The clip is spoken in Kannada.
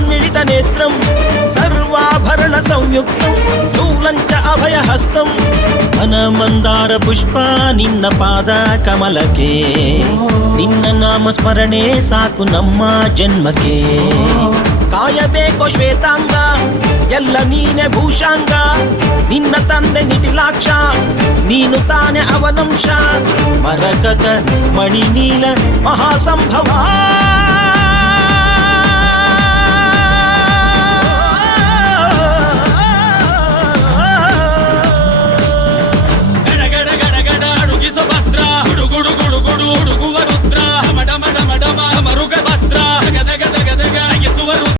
ಸನ್ಮಿಳಿತ ನೇತ್ರಂ ಸರ್ವಾಭರಣ ಸಂಯುಕ್ತಂ ಚೂಲಂಚ ಅಭಯ ಹಸ್ತಂ ಘನ ಮಂದಾರ ಪುಷ್ಪ ನಿನ್ನ ಪಾದ ಕಮಲಕ್ಕೆ ನಿನ್ನ ನಾಮ ಸ್ಮರಣೆ ಸಾಕು ನಮ್ಮ ಜನ್ಮಕ್ಕೆ ಕಾಯಬೇಕೋ ಶ್ವೇತಾಂಗ ಎಲ್ಲ ನೀನೆ ಭೂಷಾಂಗ ನಿನ್ನ ತಂದೆ ನಿಟಿಲಾಕ್ಷ ನೀನು ತಾನೆ ಅವನಂಶ ಮರಕತ ಮಣಿನೀಲ ಮಹಾಸಂಭವ